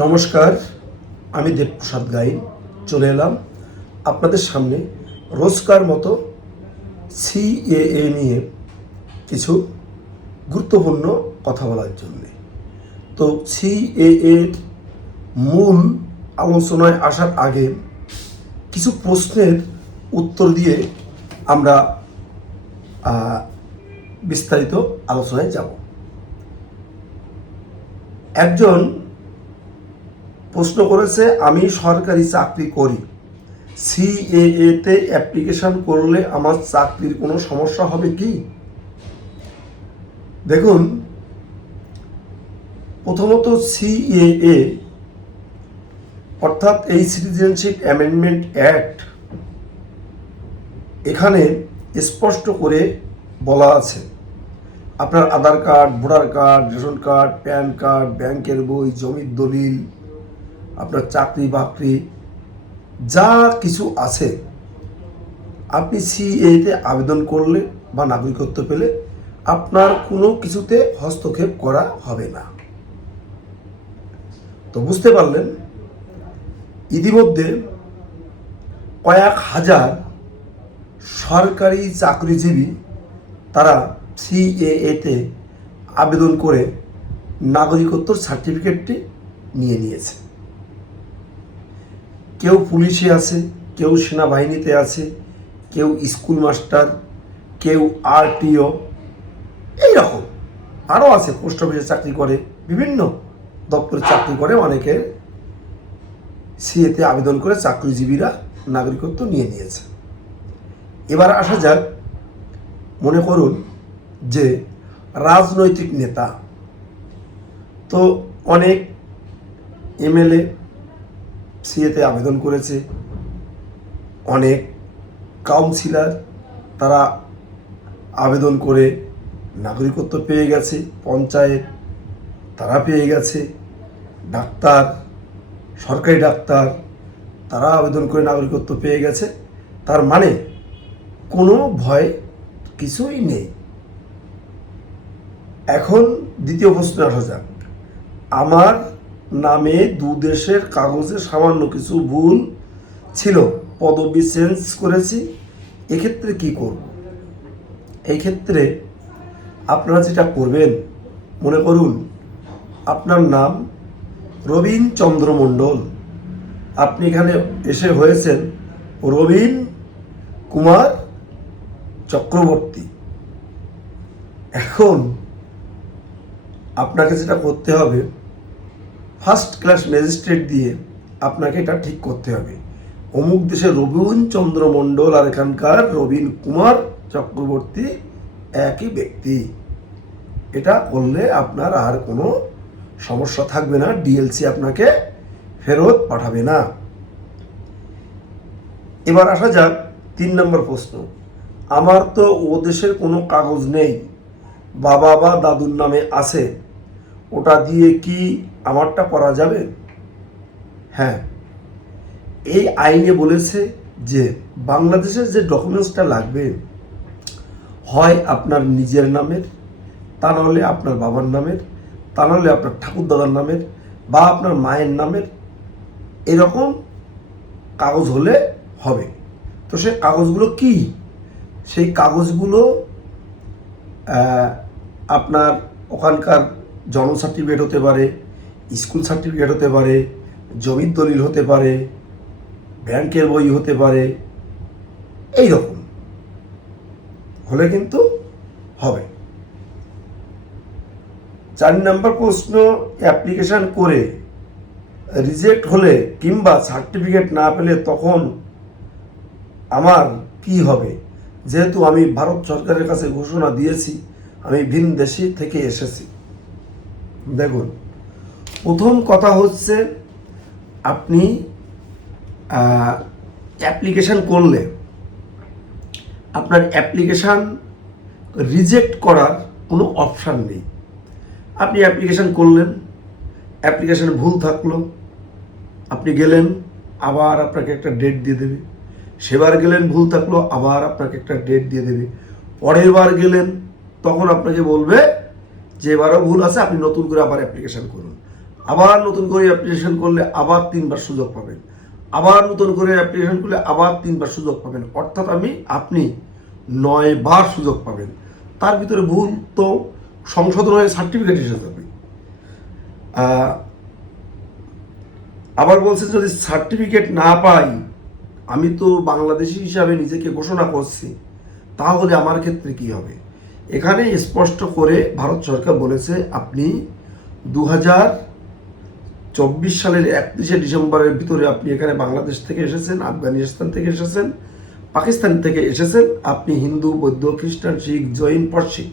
নমস্কার, আমি দেবপ্রসাদ গাইন চলে এলাম আপনাদের সামনে রোজকার মতো সিএএ নিয়ে কিছু গুরুত্বপূর্ণ কথা বলার জন্যে। তো সিএএর মূল আলোচনায় আসার আগে কিছু প্রশ্নের উত্তর দিয়ে আমরা বিস্তারিত আলোচনায় যাব। একজন প্রশ্ন করেছে, আমি সরকারি চাকরি করি, সিএএতে অ্যাপ্লিকেশন করলে আমার চাকরির কোনো সমস্যা হবে কি? দেখুন, প্রথমত সিএএ অর্থাৎ এই সিটিজেনশিপ অ্যামেন্ডমেন্ট অ্যাক্ট, এখানে স্পষ্ট করে বলা আছে আপনার Aadhaar card, voter card, ration card, PAN card, ব্যাংকের বই, জমির দলিল, আপনার চাকরি বাকরি যা কিছু আছে, আপনি সিএতে আবেদন করলে বা নাগরিকত্ব পেলে আপনার কোনো কিছুতে হস্তক্ষেপ করা হবে না। তো বুঝতে পারলেন, ইতিমধ্যে কয়েক হাজার সরকারি চাকরিজীবী তারা সিএএতে আবেদন করে নাগরিকত্বর সার্টিফিকেটটি নিয়ে নিয়েছে। কেউ পুলিশে আছে, কেউ সেনাবাহিনীতে আছে, কেউ স্কুল মাস্টার, কেউ আরটিও, এইরকম আরও আছে, পোস্ট অফিসে চাকরি করে, বিভিন্ন দপ্তরে চাকরি করে, অনেকে সিএতে আবেদন করে চাকরিজীবীরা নাগরিকত্ব নিয়ে নিয়েছে। এবার আসা যাক, মনে করুন যে রাজনৈতিক নেতা, তো অনেক এমএলএ সিএতে আবেদন করেছে, অনেক কাউন্সিলর তারা আবেদন করে নাগরিকত্ব পেয়ে গেছে, পঞ্চায়েত তারা পেয়ে গেছে, ডাক্তার, সরকারি ডাক্তার তারা আবেদন করে নাগরিকত্ব পেয়ে গেছে। তার মানে কোনো ভয় কিছুই নেই। এখন দ্বিতীয় প্রশ্নে আসা যাক, আমার নামে দেশের কাগজে সামান্য কিছু ভুল ছিল, পদবি চেঞ্জ করেছি, এক্ষেত্রে কি করব? এই ক্ষেত্রে আপনারা যেটা করবেন, মনে করুন আপনার নাম রবীন চন্দ্র মণ্ডল, আপনি এখানে এসে হয়েছেন রবীন কুমার চক্রবর্তী। এখন আপনাকে যেটা করতে হবে, ফার্স্ট ক্লাস ম্যাজিস্ট্রেট দিয়ে আপনাকে এটা ঠিক করতে হবে, অমুক দেশের রবীন চন্দ্র মণ্ডল আর এখানকার রবীন কুমার চক্রবর্তী একই ব্যক্তি। এটা করলে আপনার আর কোনো সমস্যা থাকবে না, ডিএলসি আপনাকে ফেরত পাঠাবে না। এবার আসা যাক 3 নম্বর প্রশ্ন, আমার তো ও দেশের কোনো কাগজ নেই, বাবা বা দাদুর নামে আছে, ওটা দিয়ে কি আমারটা করা যাবে? হ্যাঁ, এই আইনে বলেছে যে বাংলাদেশের যে ডকুমেন্টসটা লাগবে, হয় আপনার নিজের নামের, তা নাহলে আপনার বাবার নামের, তা নাহলে আপনার ঠাকুরদাদার নামের বা আপনার মায়ের নামের, এরকম কাগজ হলে হবে। তো সেই কাগজগুলো কি? সেই কাগজগুলো আপনার ওখানকার জন্ম সার্টিফিকেট হতে পারে, স্কুল সার্টিফিকেট হতে পারে, জমির দলিল হতে পারে, ব্যাংকের বই হতে পারে, এই রকম হলে কিন্তু হবে। 4 নম্বর প্রশ্ন, অ্যাপ্লিকেশন করে রিজেক্ট হলে কিংবা সার্টিফিকেট না পেলে তখন আমার কি হবে? যেহেতু আমি ভারত সরকারের কাছে ঘোষণা দিয়েছি আমি ভিন দেশে থেকে এসেছি। দেখুন, প্রথম কথা হচ্ছে, আপনি অ্যাপ্লিকেশন করলে আপনার অ্যাপ্লিকেশান রিজেক্ট করার কোনো অপশান নেই। আপনি অ্যাপ্লিকেশান করলেন, অ্যাপ্লিকেশানে ভুল থাকলো, আপনি গেলেন, আবার আপনাকে একটা ডেট দিয়ে দেবে, সেবার গেলেন ভুল থাকলো, আবার আপনাকে একটা ডেট দিয়ে দেবে, পরের বার গেলেন তখন আপনাকে বলবে যে এবারও ভুল আছে, আপনি নতুন করে আবার অ্যাপ্লিকেশান করুন। আবার নতুন করে অ্যাপ্লিকেশন করলে আবার 3বার সুযোগ পাবেন, আবার নতুন করে অ্যাপ্লিকেশন করলে আবার 3বার সুযোগ পাবেন, অর্থাৎ আপনি 9বার সুযোগ পাবেন। তার ভিতরে ভুল তো সংশোধন হয়ে সার্টিফিকেট এসে যাবে। আবার বলছে যদি সার্টিফিকেট না পাই, আমি তো বাংলাদেশি হিসাবে নিজেকে ঘোষণা করছি, তাহলে আমার ক্ষেত্রে কি হবে? এখানে স্পষ্ট করে ভারত সরকার বলেছে আপনি 2024 সালের 31শে ডিসেম্বরের ভিতরে আপনি এখানে বাংলাদেশ থেকে এসেছেন, আফগানিস্তান থেকে এসেছেন, পাকিস্তান থেকে এসেছেন, আপনি হিন্দু, বৌদ্ধ, খ্রিস্টান, শিখ, জৈন, পার্সি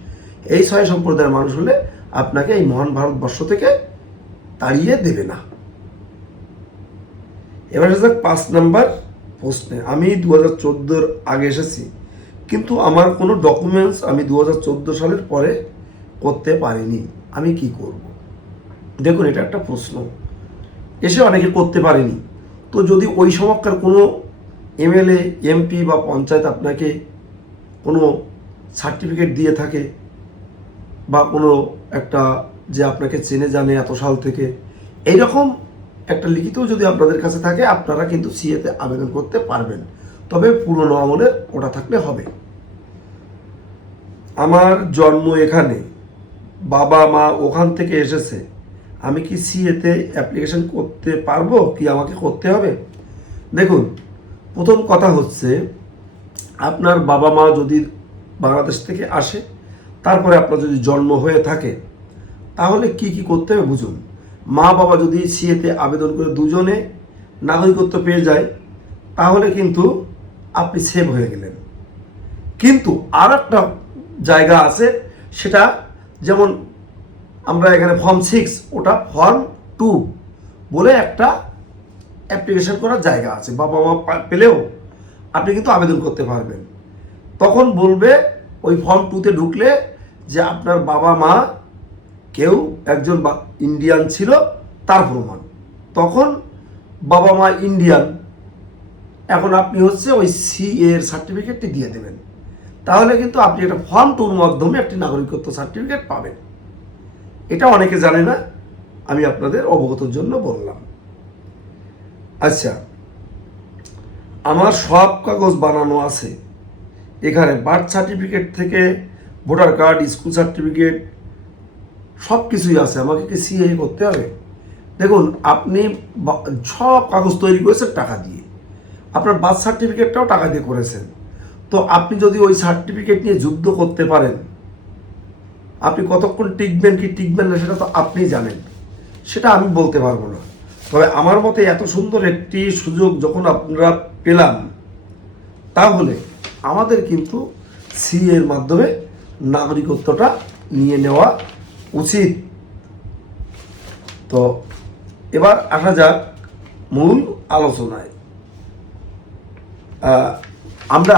এই 6 সম্প্রদায়ের মানুষ হলে আপনাকে এই মহান ভারতবর্ষ থেকে তাড়িয়ে দেবে না। এবার যাক 5 নম্বর প্রশ্নে। আমি 2014 আগে এসেছি, কিন্তু আমার কোনো ডকুমেন্টস আমি 2014 সালের পরে করতে পারিনি, আমি কি করব? দেখুন, এটা একটা প্রশ্ন। এসে অনেকে করতে পারেনি, তো যদি ওই সময়কার কোনো এমএলএ, এমপি বা পঞ্চায়েত আপনাকে কোনো সার্টিফিকেট দিয়ে থাকে, বা কোনো একটা যে আপনাকে চেনে জানে এত সাল থেকে, এইরকম একটা লিখিত যদি আপনাদের কাছে থাকে, আপনারা কিন্তু সিএতে আবেদন করতে পারবেন, তবে পুরনো আমলের ওটা থাকলে হবে। আমার জন্ম এখানে, বাবা মা ওখান থেকে এসেছে, আমি কি সিএতে অ্যাপ্লিকেশন করতে পারবো কি আমাকে করতে হবে? দেখুন, প্রথম কথা হচ্ছে আপনার বাবা মা যদি বাংলাদেশ থেকে আসে, তারপরে আপনার যদি জন্ম হয়ে থাকে, তাহলে কি কি করতে হবে বুঝুন। মা বাবা যদি সিএতে আবেদন করে দুজনে নাগরিকত্ব পেয়ে যায়, তাহলে কিন্তু আপনি সেভ হয়ে গেলেন। কিন্তু আর একটা জায়গা আছে, সেটা যেমন আমরা এখানে ফর্ম 6, ওটা ফর্ম 2 বলে একটা অ্যাপ্লিকেশন করার জায়গা আছে। বাবা মা পেলেও আপনি কিন্তু আবেদন করতে পারবেন। তখন বলবে ওই ফর্ম 2তে ঢুকলে যে আপনার বাবা মা কেউ একজন ইন্ডিয়ান ছিল, তার প্রমাণ। তখন বাবা মা ইন্ডিয়ান, এখন আপনি হচ্ছে ওই সিএর সার্টিফিকেটটি দিয়ে দেবেন, তাহলে কিন্তু আপনি একটা ফর্ম 2-র মাধ্যমে একটি নাগরিকত্ব সার্টিফিকেট পাবেন। এটা অনেকে জানে না, আমি আপনাদের অবগতর জন্য বললাম। আচ্ছা, আমার সব কাগজ বানানো আছে এখানে, বার্থ সার্টিফিকেট থেকে ভোটার কার্ড, স্কুল সার্টিফিকেট সব কিছুই আছে, আমাকে কি সিএ করতে হবে? দেখুন, আপনি সব কাগজ তৈরি করেছেন টাকা দিয়ে, আপনার বার্থ সার্টিফিকেটটাও টাকা দিয়ে করেছেন, তো আপনি যদি ওই সার্টিফিকেট নিয়ে যুদ্ধ করতে পারেন, আপনি কতক্ষণ টিকবেন কি টিকবেন না সেটা তো আপনিই জানেন, সেটা আমি বলতে পারবো না। তবে আমার মতে এত সুন্দর একটি সুযোগ যখন আপনারা পেলাম, তাহলে আমাদের কিন্তু সিএর মাধ্যমে নাগরিকত্বটা নিয়ে নেওয়া উচিত। তো এবার আসা যাক মূল আলোচনায়। আমরা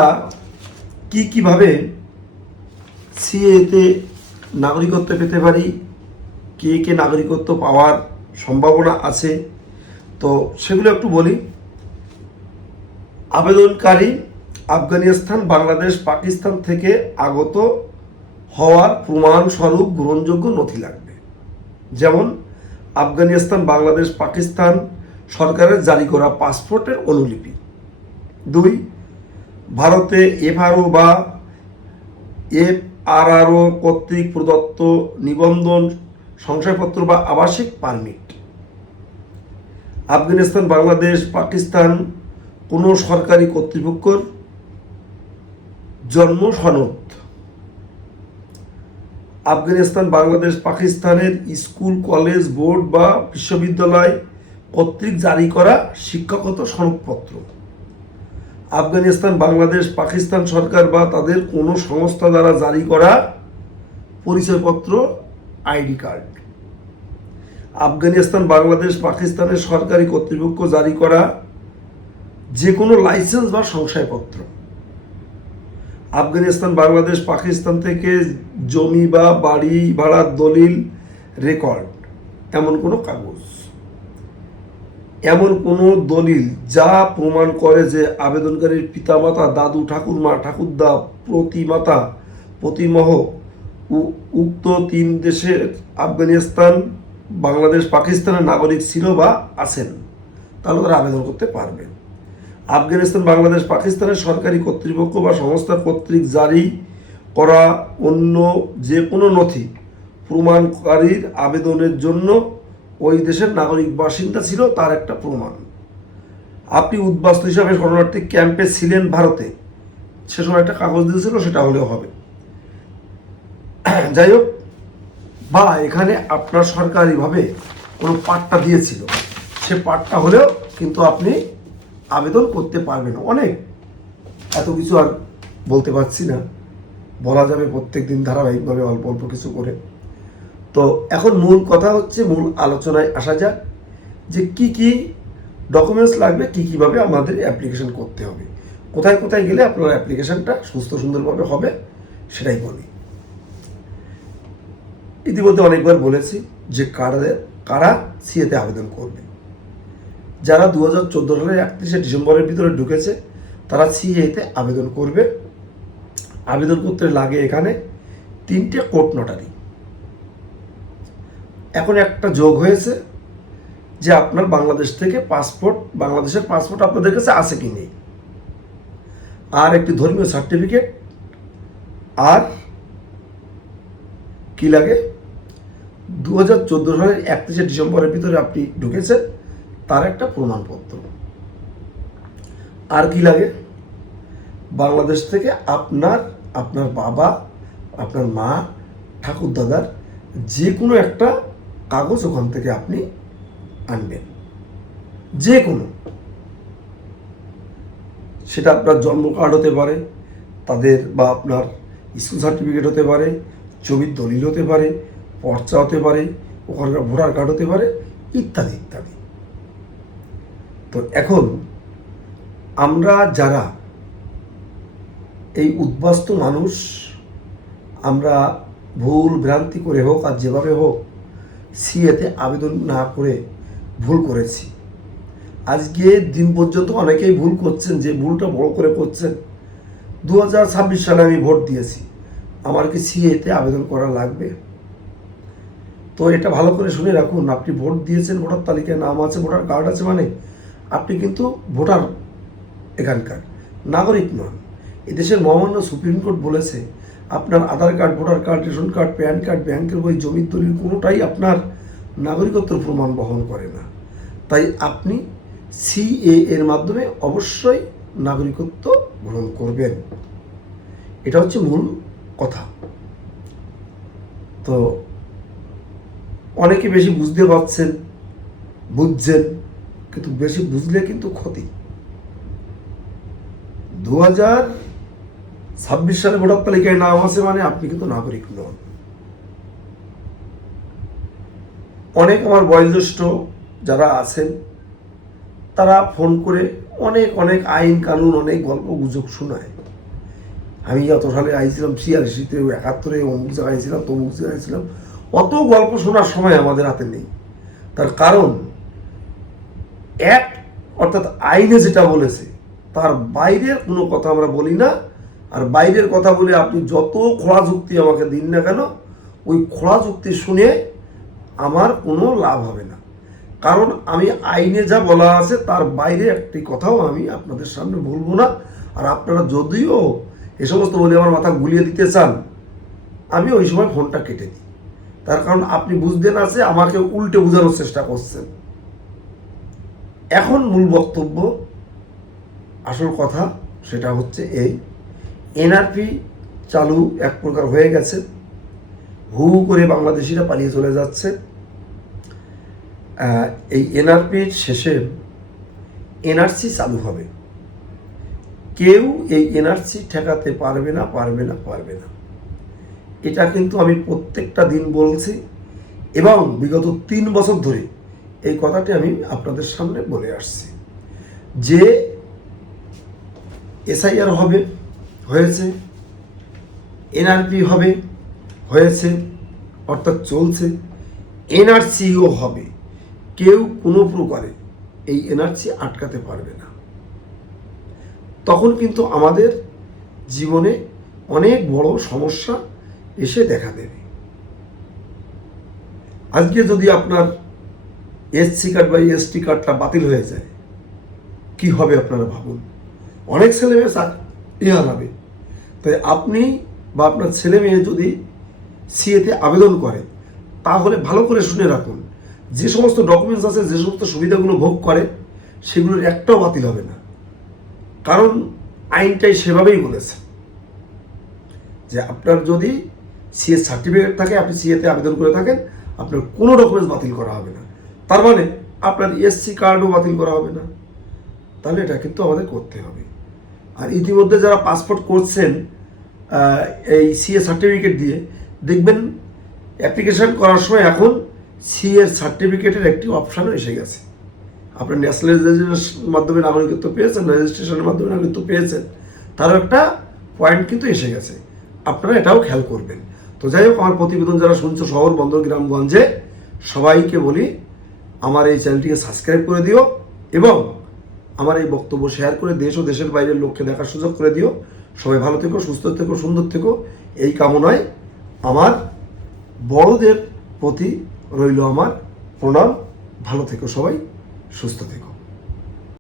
কিভাবে সিএতে নাগরিকত্ব পেতে পারি, কে নাগরিকত্ব পাওয়ার সম্ভাবনা আছে, তো সেগুলো একটু বলি। আবেদনকারী আফগানিস্তান, বাংলাদেশ, পাকিস্তান থেকে আগত হওয়ার প্রমাণস্বরূপ গ্রহণযোগ্য নথি লাগবে, যেমন আফগানিস্তান, বাংলাদেশ, পাকিস্তান সরকারের জারি করা পাসপোর্টের অনুলিপি। 2, ভারতে এফআরও বা এফআরআরও কর্তৃক প্রদত্ত নিবন্ধন, শংসাপত্র বা আবাসিক পারমিট। আফগানিস্তান, বাংলাদেশ, পাকিস্তান কোনো সরকারি কর্তৃপক্ষের জন্ম সনদ। আফগানিস্তান, বাংলাদেশ, পাকিস্তানের স্কুল, কলেজ, বোর্ড বা বিশ্ববিদ্যালয় কর্তৃক জারি করা শিক্ষাগত সনদপত্র। আফগানিস্তান, বাংলাদেশ, পাকিস্তান সরকার বা তাদের কোনো সংস্থা দ্বারা জারি করা পরিচয়পত্র, আইডি কার্ড। আফগানিস্তান, বাংলাদেশ, পাকিস্তানের সরকারি কর্তৃপক্ষ জারি করা যে কোনো লাইসেন্স বা শংসাপত্র। আফগানিস্তান, বাংলাদেশ, পাকিস্তান থেকে জমি বা বাড়ি ভাড়ার দলিল, রেকর্ড, এমন কোনো কাগজ, এমন কোনো দলিল যা প্রমাণ করে যে আবেদনকারীর পিতামাতা, দাদু, ঠাকুরমা, ঠাকুরদা, প্রতিমাতা, প্রতিমহ উক্ত 3 দেশের আফগানিস্তান বাংলাদেশ পাকিস্তানের নাগরিক ছিল বা আছেন, তাহলে তারা আবেদন করতে পারবে। আফগানিস্তান বাংলাদেশ পাকিস্তানের সরকারি কর্তৃপক্ষ বা সংস্থা কর্তৃক জারি করা অন্য যে কোনো নথি প্রমাণকারীর আবেদনের জন্য ওই দেশের নাগরিক বাসিন্দা ছিল তার একটা প্রমাণ। আপনি উদ্বাস্তু হিসাবে শরণার্থী ক্যাম্পে ছিলেন ভারতে, সে সময় একটা কাগজ দিয়েছিল, সেটা হলেও হবে। যাই হোক, বা এখানে আপনার সরকারিভাবে কোনো পাট্টা দিয়েছিল, সে পাট্টা হলেও কিন্তু আপনি আবেদন করতে পারবেন। অনেক, এত কিছু আর বলতে পারছি না, বলা যাবে প্রত্যেক দিন ধারাবাহিকভাবে অল্প অল্প কিছু করে। তো এখন মূল কথা হচ্ছে, মূল আলোচনায় আসা যাক যে কি কি ডকুমেন্টস লাগবে, কীভাবে আমাদের অ্যাপ্লিকেশন করতে হবে, কোথায় কোথায় গেলে আপনার অ্যাপ্লিকেশনটা সুস্থ সুন্দরভাবে হবে, সেটাই বলি। ইতিমধ্যে অনেকবার বলেছি যে কারা সিএতে আবেদন করবে। যারা 2014 সালের 31শে ডিসেম্বরের ভিতরে ঢুকেছে তারা সিএতে আবেদন করবে। আবেদন করতে লাগে এখানে 3টে কোর্ট নোটারি। এখন একটা যোগ হয়েছে যে আপনার বাংলাদেশ থেকে পাসপোর্ট, বাংলাদেশের পাসপোর্ট আপনাদের কাছে আছে কি নেই, আর একটি ধর্মীয় সার্টিফিকেট, আর কি লাগে 2014 সালের 31শে ডিসেম্বরের ভিতরে আপনি ঢুকেছেন তার একটা প্রমাণপত্র। আর কি লাগে, বাংলাদেশ থেকে আপনার বাবা, আপনার মা, ঠাকুরদাদার যে কোনো একটা কাগজ ওখান থেকে আপনি আনবেন, যে কোনো। সেটা আপনার জন্ম কার্ড হতে পারে তাদের, বা আপনার স্কুল সার্টিফিকেট হতে পারে, জমির দলিল হতে পারে, পর্চা হতে পারে, ওখানকার ভোটার কার্ড হতে পারে, ইত্যাদি ইত্যাদি। তো এখন আমরা যারা এই উদ্বাস্তু মানুষ, আমরা ভুল ভ্রান্তি করে হোক আর যেভাবে হোক সিএতে আবেদন না করে ভুল করেছি। আজকে দিন পর্যন্ত অনেকেই ভুল করছেন, যে ভুলটা বড় করে করছেন। 2026 সালে আমি ভোট দিয়েছি, আমার কি সিএতে আবেদন করা লাগবে? তো এটা ভালো করে শুনে রাখুন, আপনি ভোট দিয়েছেন, ভোটার তালিকায় নাম আছে, ভোটার কার্ড আছে, মানে আপনি কিন্তু ভোটার, এখানকার নাগরিক নন। এদেশের মহামান্য সুপ্রিম কোর্ট বলেছে আপনার Aadhaar card, voter card, ration card, PAN card, ব্যাংকের বই, জমির দলিল কোনোটাই আপনার নাগরিকত্বের প্রমাণ বহন করে না। তাই আপনি সিএ এর মাধ্যমে অবশ্যই নাগরিকত্ব গ্রহণ করবেন। এটা হচ্ছে মূল কথা। তো অনেকে বেশি বুঝতে পারছেন, বুঝছেন, কিন্তু বেশি বুঝলে কিন্তু ক্ষতি। 2026 সালে ভোটার তালিকায় নাম আছে মানে আপনি কিন্তু নাগরিক নন। অনেক আমার বয়োজ্যেষ্ঠ যারা আছেন তারা ফোন করে অনেক অনেক আইন কানুন, অনেক গল্প গুজব শোনায়। আমি অত সালে আইছিলাম 86-তে, 71-এ অমুক জায়গায় ছিলাম, তমুক জায়গায় ছিলাম। অত গল্প শোনার সময় আমাদের হাতে নেই। তার কারণ অর্থাৎ আইনে যেটা বলেছে তার বাইরের কোনো কথা আমরা বলি না। আর বাইরের কথা বলে আপনি যত খোলা যুক্তি আমাকে দিন না কেন, ওই খোলা যুক্তি শুনে আমার কোনো লাভ হবে না। কারণ আমি আইনে যা বলা আছে তার বাইরে একটি কথাও আমি আপনাদের সামনে বলবো না। আর আপনারা যদিও এ সমস্ত বলে আমার মাথা গুলিয়ে দিতে চান, আমি ওই সময় ফোনটা কেটে দিই। তার কারণ আপনি বুঝতেন আছে, আমাকে উল্টে বোঝানোর চেষ্টা করছেন। এখন মূল বক্তব্য, আসল কথা, সেটা হচ্ছে এই এনআরপি চালু এক প্রকার হয়ে গেছে। হু করে বাংলাদেশিরা পালিয়ে চলে যাচ্ছে। এই এনআরপির শেষে এনআরসি চালু হবে। কেউ এই এনআরসি ঠেকাতে পারবে না, পারবে না, পারবে না। এটা কিন্তু আমি প্রত্যেকটা দিন বলছি এবং বিগত 3 বছর ধরে এই কথাটি আমি আপনাদের সামনে বলে আসছি যে এসআইআর হবে, হয়েছে, এনআরপি হবে, হয়েছে, অর্থাৎ চলছে, এনআরসিও হবে। কেউ কোনো প্রকারে এই এনআরসি আটকাতে পারবে না। তখন কিন্তু আমাদের জীবনে অনেক বড় সমস্যা এসে দেখা দেবে। আজকে যদি আপনার এসসি কার্ড বা এসটি কার্ডটা বাতিল হয়ে যায়, কি হবে আপনারা ভাবুন। অনেক ছেলে মেয়ে হারাবে। তাই আপনি বা আপনার ছেলে মেয়ে যদি সিএতে আবেদন করে, তাহলে ভালো করে শুনে রাখুন, যে সমস্ত ডকুমেন্টস আছে, যে সমস্ত সুবিধাগুলো ভোগ করে, সেগুলোর একটাও বাতিল হবে না। কারণ আইনটাই সেভাবেই বলেছে যে আপনার যদি সিএ সার্টিফিকেট থাকে, আপনি সিএতে আবেদন করে থাকেন, আপনার কোনো ডকুমেন্টস বাতিল করা হবে না। তার মানে আপনার এসসি কার্ডও বাতিল করা হবে না। তাহলে এটা কিন্তু আমাদের করতে হবে। আর ইতিমধ্যে যারা পাসপোর্ট করছেন এই সিএ সার্টিফিকেট দিয়ে, দেখবেন অ্যাপ্লিকেশন করার সময় এখন সিএ সার্টিফিকেটের একটি অপশানও এসে গেছে। আপনার ন্যাশনালাইজেশনের মাধ্যমে নাগরিকত্ব পেয়েছেন, রেজিস্ট্রেশনের মাধ্যমে নাগরিকত্ব পেয়েছেন, তারও একটা পয়েন্ট কিন্তু এসে গেছে। আপনারা এটাও খেয়াল করবেন। তো যাই হোক, আমার প্রতিবেদন যারা শুনছো শহর, বন্দর, গ্রামগঞ্জে, সবাইকে বলি আমার এই চ্যানেলটিকে সাবস্ক্রাইব করে দিও এবং আমার এই বক্তব্য শেয়ার করে দেশ ও দেশের বাইরের লোককে দেখার সুযোগ করে দিও। সবাই ভালো থেকো, সুস্থ থেকো, সুন্দর থেকো, এই কামনায় আমার বড়দের প্রতি রইল আমার প্রণাম। ভালো থেকো সবাই, সুস্থ থেকো।